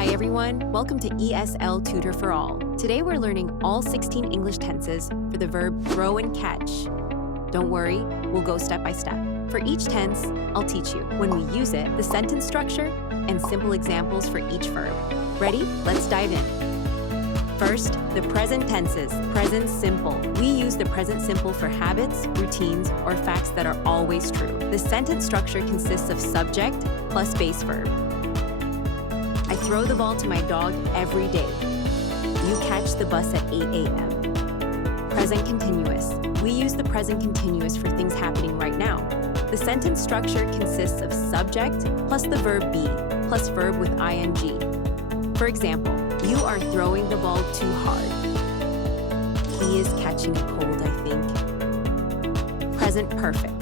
Hi everyone, welcome to ESL Tutor for All. Today we're learning all 16 English tenses for the verb throw and catch. Don't worry, we'll go step by step. For each tense, I'll teach you when we use it, the sentence structure, and simple examples for each verb. Ready? Let's dive in. First, the present tenses. Present simple. We use the present simple for habits, routines, or facts that are always true. The sentence structure consists of subject plus base verb. I throw the ball to my dog every day. You catch the bus at 8 a.m. Present continuous. We use the present continuous for things happening right now. The sentence structure consists of subject plus the verb be plus verb with ing. For example, you are throwing the ball too hard. He is catching a cold, I think. Present perfect.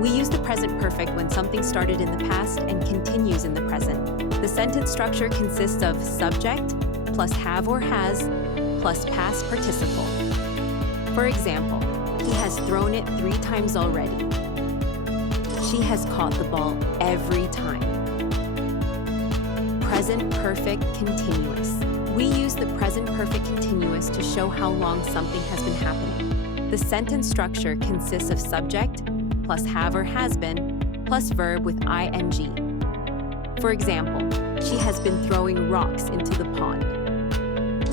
We use the present perfect when something started in the past and continues in the present. The sentence structure consists of subject plus have or has plus past participle. For example, he has thrown it 3 times already. She has caught the ball every time. Present perfect continuous. We use the present perfect continuous to show how long something has been happening. The sentence structure consists of subject plus have or has been plus verb with ing. For example, she has been throwing rocks into the pond.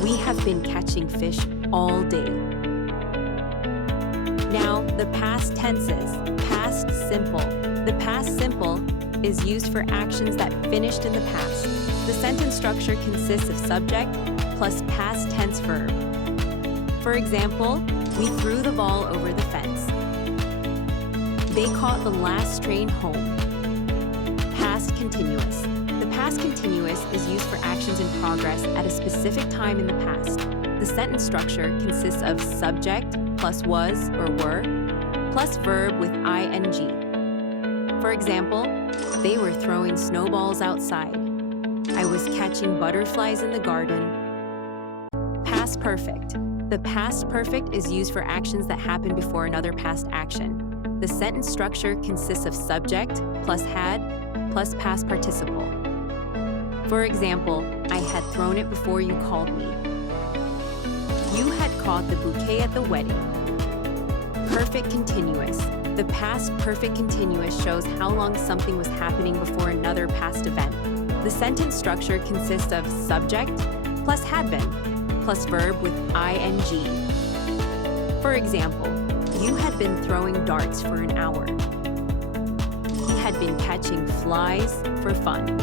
We have been catching fish all day. Now, the past tenses. Past simple. The past simple is used for actions that finished in the past. The sentence structure consists of subject plus past tense verb. For example, we threw the ball over the fence. They caught the last train home. Past continuous. The past continuous is used for actions in progress at a specific time in the past. The sentence structure consists of subject plus was or were plus verb with ing. For example, they were throwing snowballs outside. I was catching butterflies in the garden. Past perfect. The past perfect is used for actions that happen before another past action. The sentence structure consists of subject plus had plus past participle. For example, I had thrown it before you called me. You had caught the bouquet at the wedding. Perfect continuous. The past perfect continuous shows how long something was happening before another past event. The sentence structure consists of subject plus had been plus verb with ing. For example, you had been throwing darts for an hour. He had been catching flies for fun.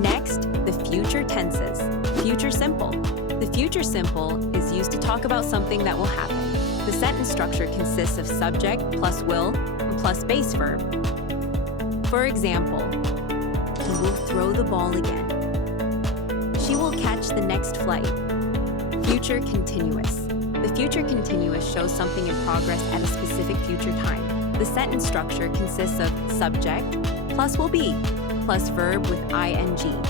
Next, the future tenses. Future simple. The future simple is used to talk about something that will happen. The sentence structure consists of subject plus will plus base verb. For example, he will throw the ball again. She will catch the next flight. Future continuous. The future continuous shows something in progress at a specific future time. The sentence structure consists of subject plus will be plus verb with ing.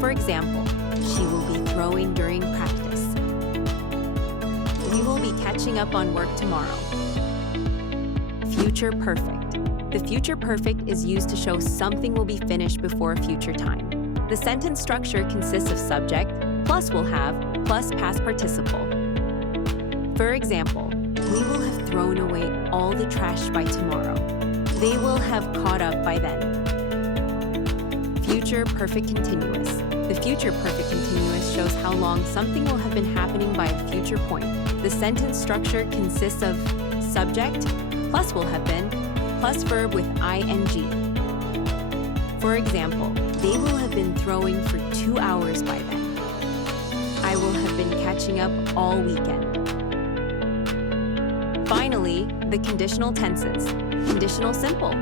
For example, she will be throwing during practice. We will be catching up on work tomorrow. Future perfect. The future perfect is used to show something will be finished before a future time. The sentence structure consists of subject plus will have plus past participle. For example, we will have thrown away all the trash by tomorrow. They will have caught up by then. Future perfect continuous. The future perfect continuous shows how long something will have been happening by a future point. The sentence structure consists of subject plus will have been plus verb with ing. For example, they will have been throwing for 2 hours by then. I will have been catching up all weekend. Finally, the conditional tenses. Conditional simple.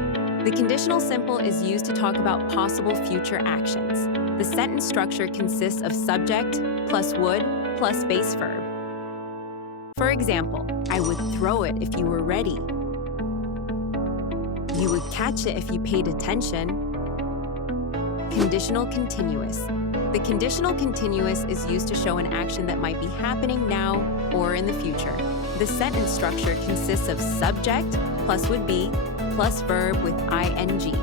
The conditional simple is used to talk about possible future actions. The sentence structure consists of subject plus would plus base verb. For example, I would throw it if you were ready. You would catch it if you paid attention. Conditional continuous. The conditional continuous is used to show an action that might be happening now or in the future. The sentence structure consists of subject plus would be plus verb with ing.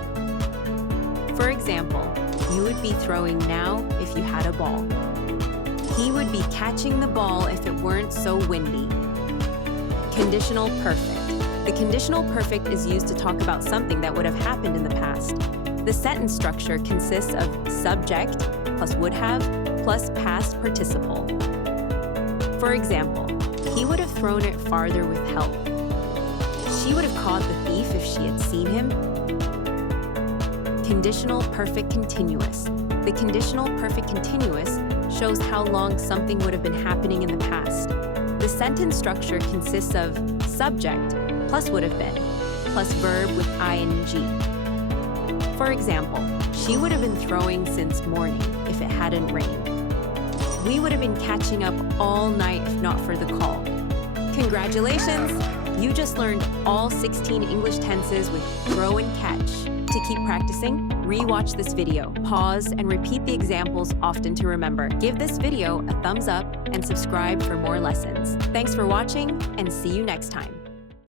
For example, You would be throwing now if you had a ball. He would be catching the ball if it weren't so windy. Conditional perfect. The conditional perfect is used to talk about something that would have happened in the past. The sentence structure consists of subject plus would have plus past participle. For example, he would have thrown it farther with help. She would have caught the thief if she had seen him. Conditional perfect continuous. The conditional perfect continuous shows how long something would have been happening in the past. The sentence structure consists of subject plus would have been plus verb with ing. For example, she would have been throwing since morning if it hadn't rained. We would have been catching up all night if not for the call. Congratulations! You just learned all 16 English tenses with throw and catch. To keep practicing, re-watch this video, pause, and repeat the examples often to remember. Give this video a thumbs up and subscribe for more lessons. Thanks for watching, and see you next time.